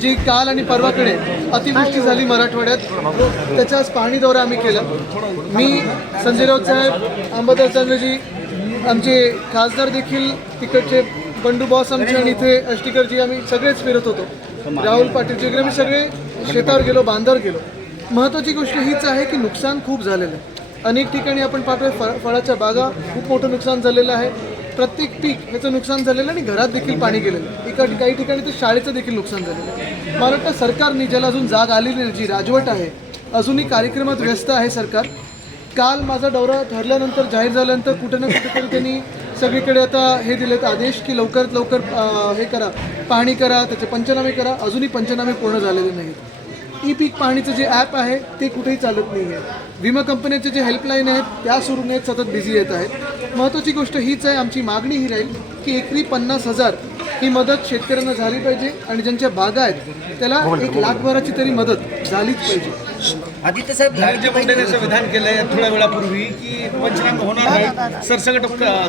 जी काल आणि परवाकडे अतिवृष्टी झाली मराठवाड्यात. त्याचा आज पाणी दौरा आम्ही केला. मी संजय राऊत साहेब अंबादास दानवेजी आमचे खासदार देखील तिकडचे बंडू बॉस आमचे आणि इथे अष्टीकरजी आम्ही सगळेच फिरत होतो. राहुल पाटील वगैरे आम्ही सगळे शेतावर गेलो बांधावर गेलो. महत्त्वाची गोष्ट हीच आहे की नुकसान खूप झालेलं आहे. अनेक ठिकाणी आपण पाहतोय फळ फळाच्या बागा खूप मोठं नुकसान झालेलं आहे. प्रत्येक पीक ह्याचं नुकसान झालेलं आणि घरात देखील पाणी गेलेलं. आहे एका काही ठिकाणी तर शाळेचं देखील नुकसान झालेलं आहे. मला वाटतं सरकारने ज्याला अजून जाग आलेली नाही जी राजवट आहे अजूनही कार्यक्रमात व्यस्त आहे सरकार. काल माझा दौरा ठरल्यानंतर जाहीर झाल्यानंतर कुठे ना कुठेतरी त्यांनी सगळीकडे आता हे दिलेत आदेश की लवकरात लवकर हे करा पाहणी करा त्याचे पंचनामे करा. अजूनही पंचनामे पूर्ण झालेले नाहीत. ई पीक पाहणीचं जे ॲप आहे ते कुठेही चालत नाही आहे विमा कंपन्यांचे जे हेल्पलाईन आहेत त्या सुरू नाहीत सतत बिझी येत आहेत. महत्त्वाची गोष्ट हीच आहे आमची मागणी ही राहील की एकरी पन्नास हजार ही मदत शेतकऱ्यांना झाली पाहिजे आणि ज्यांच्या बागा आहेत त्याला एक लाखभराची तरी मदत झालीच पाहिजे. आदित्य साहेब धनंजय मुंडेने असं विधान केलंय थोड्या वेळापूर्वी की पंचनामे होणार नाही सरसकट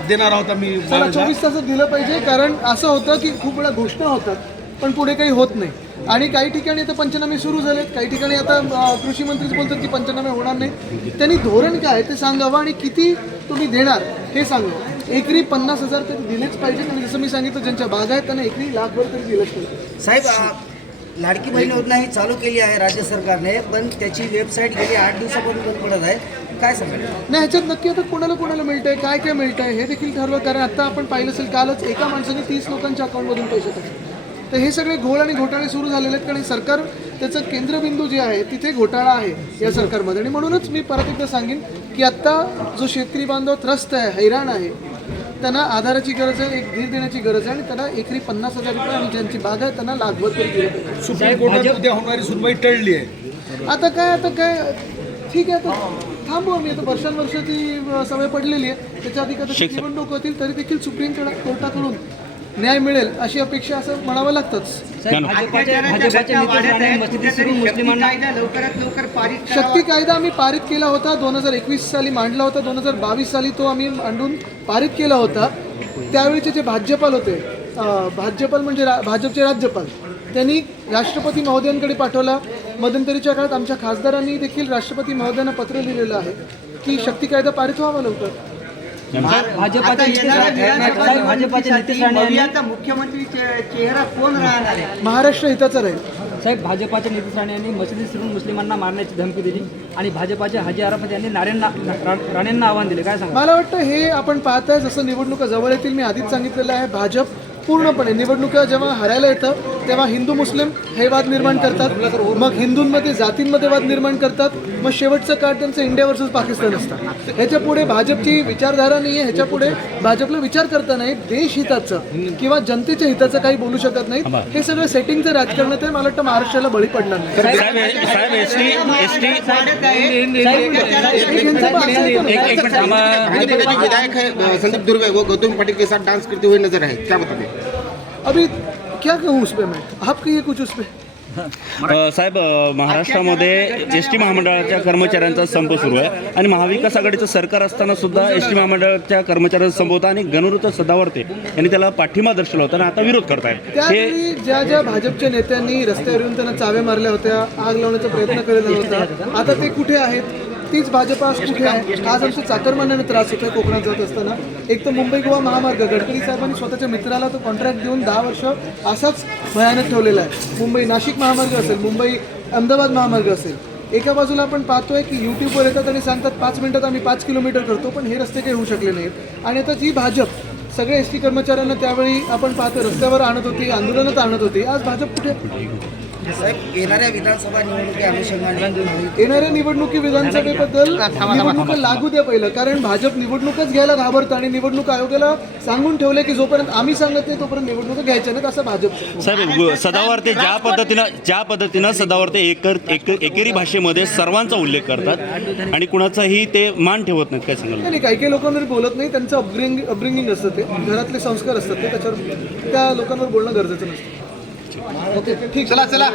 देणार आहोत आम्ही चोवीस तासात दिलं पाहिजे कारण असं होतं की खूप वेळा घोषणा होतात पण पुढे काही होत नाही. आणि काही ठिकाणी आता पंचनामे सुरू झालेत काही ठिकाणी आता कृषी मंत्रीच बोलतात की पंचनामे होणार नाही. त्यांनी धोरण काय आहे ते सांगावं आणि किती तुम्ही देणार हे सांगावं. एकरी पन्नास हजार तरी दिलेच पाहिजे आणि जसं मी सांगितलं ज्यांच्या बागा आहेत त्यांना एकरी लाखभर तरी दिलंच पाहिजे. साहेब लाडकी बहीण योजना ही चालू केली आहे राज्य सरकारने पण त्याची वेबसाईट गेली आठ दिवसापासून बंद पडत आहे. काय सांगाल? नाही ह्याच्यात नक्की आता कोणाला कोणाला मिळतंय काय काय मिळतंय हे देखील ठरवं कारण आता आपण पाहिलं असेल कालच एका माणसाने तीस लोकांच्या अकाउंटमधून पैसे टाकले. तर हे सगळे घोळ आणि घोटाळे सुरू झालेले आहेत कारण सरकार त्याचं केंद्रबिंदू जे आहे तिथे घोटाळा आहे या सरकारमध्ये. आणि म्हणूनच मी परत एकदा सांगेन की आत्ता जो शेतकरी बांधव त्रस्त आहे हैराण आहे त्यांना आधाराची गरज आहे एक धीर देण्याची गरज आहे आणि त्यांना एकरी पन्नास हजार रुपये आणि ज्यांची बाग आहे त्यांना लाखभर तरी दिलं पाहिजे. सुप्रीम कोर्टात उद्या होणारी सुनवाई टळली आहे. आता काय आता काय? ठीक आहे आता थांबू आम्ही. आता वर्षांवर्षाची अ, सवय पडलेली आहे. त्याच्या आधी कदाचित निवडणूक होतील तरी देखील सुप्रीम कोर्टाकडून न्याय मिळेल अशी अपेक्षा असं म्हणावं लागतंच. भाजपाच्या भाजपाच्या नेतृत्वाने मशिदी सुरू मुस्लिमांना शक्ती कायदा आम्ही पारित केला होता. दोन हजार एकवीस साली मांडला होता. दोन हजार बावीस साली तो आम्ही मांडून पारित केला होता. त्यावेळीचे जे भाजपाल होते भाजपाल म्हणजे रा भाजपचे राज्यपाल त्यांनी राष्ट्रपती महोदयांकडे पाठवला. मध्यंतरीच्या काळात आमच्या खासदारांनी देखील राष्ट्रपती महोदयांना पत्र लिहिलेलं आहे की शक्ती कायदा पारित व्हावा लवकर. मुख्यमंत्री चेहरा कोण राहणार आहे? महाराष्ट्र हिताचा राहील. साहेब भाजपाच्या नितेश राणे यांनी मशिदी सुरू मुस्लिमांना मारण्याची धमकी दिली आणि भाजपाचे हाजी अराफत यांनी नारायण राणेंना आव्हान दिले. काय सांगा मला वाटतं हे आपण पाहताय जसं निवडणुका जवळ येतील मी आधीच सांगितलेलं आहे. भाजप पूर्णपणे निवडणुका जेव्हा हरायला येतं तेव्हा हिंदू मुस्लिम हे वाद निर्माण करतात. मग हिंदूंमध्ये जातींमध्ये वाद निर्माण करतात. मग शेवटचं काळ त्यांचं इंडिया वर्सेस पाकिस्तान असतं. ह्याच्या पुढे भाजपची विचारधारा नाही आहे ह्याच्या पुढे भाजपला विचार करता नाही. देश हिताचं किंवा जनतेच्या हिताचं काही बोलू शकत नाही हे सगळं सेटिंगचं राजकारण आहे. मला वाटतं महाराष्ट्राला बळी पडणार नाही. आहे विधायक है संदीप दुर्वे वो गौतम पाटिल के साथ डांस करते हुए नजर आए क्या बताते अभी क्या कहूँ उस पर मैं? आप कहिए कुछ उस पर अ, साहेब अ, महाराष्ट्रामध्ये एस टी महामंडळाच्या कर्मचाऱ्यांचा संप सुरू आहे आणि महाविकास आघाडीचं सरकार असताना सुद्धा एस टी महामंडळाच्या कर्मचाऱ्यांचा संप होता आणि गणुरुत सदावर्ते यांनी त्याला पाठिंबा दर्शवला होता आणि आता विरोध करतायत. हे त्यावेळी ज्या ज्या भाजपच्या नेत्यांनी रस्त्यावर येऊन त्यांना चावे मारल्या होत्या आग लावण्याचा प्रयत्न केलेला होता आता ते कुठे आहेत? तीच भाजप आज कुठे आहे? आज आमच्या चाकरमान्याने त्रास होतोय कोकणात जात असताना. एक तर मुंबई गोवा महामार्ग गडकरी साहेबांनी स्वतःच्या मित्राला तो कॉन्ट्रॅक्ट देऊन दहा वर्ष असाच भयानक ठेवलेला आहे. मुंबई नाशिक महामार्ग असेल मुंबई अहमदाबाद महामार्ग असेल एका बाजूला आपण पाहतोय की यूट्यूबवर येतात आणि सांगतात पाच मिनिटात आम्ही पाच किलोमीटर करतो पण हे रस्ते काही होऊ शकले नाहीत. आणि आता जी भाजप सगळ्या एस टी कर्मचाऱ्यांना त्यावेळी आपण पाहतो रस्त्यावर आणत होती आंदोलनात आणत होती. आज भाजप कुठे? साहेब येणाऱ्या विधानसभा निवडणुकी अनुषंगाने. येणाऱ्या निवडणुकी विधानसभेबद्दल निवडणुका लागू द्या पहिलं कारण भाजप निवडणूकच घ्यायला घाबरतं आणि निवडणूक आयोगाला सांगून ठेवलंय की जोपर्यंत आम्ही सांगत नाही तोपर्यंत निवडणुका घ्यायच्या नाहीत असं भाजप साहेब सदावर्ते ज्या पद्धतीनं ज्या पद्धतीनं सदावर्ते एकर एक एकेरी भाषेमध्ये सर्वांचा उल्लेख करतात आणि कुणाचाही ते मान ठेवत नाहीत काय सांगाल? नाही काही काही लोकांवर बोलत नाही त्यांचं अपब्रिंग अपब्रिंगिंग असतं ते. घरातले संस्कार असतात ते त्याच्यावर त्या लोकांवर बोलणं गरजेचं नसतं. ओके ठीक चला चला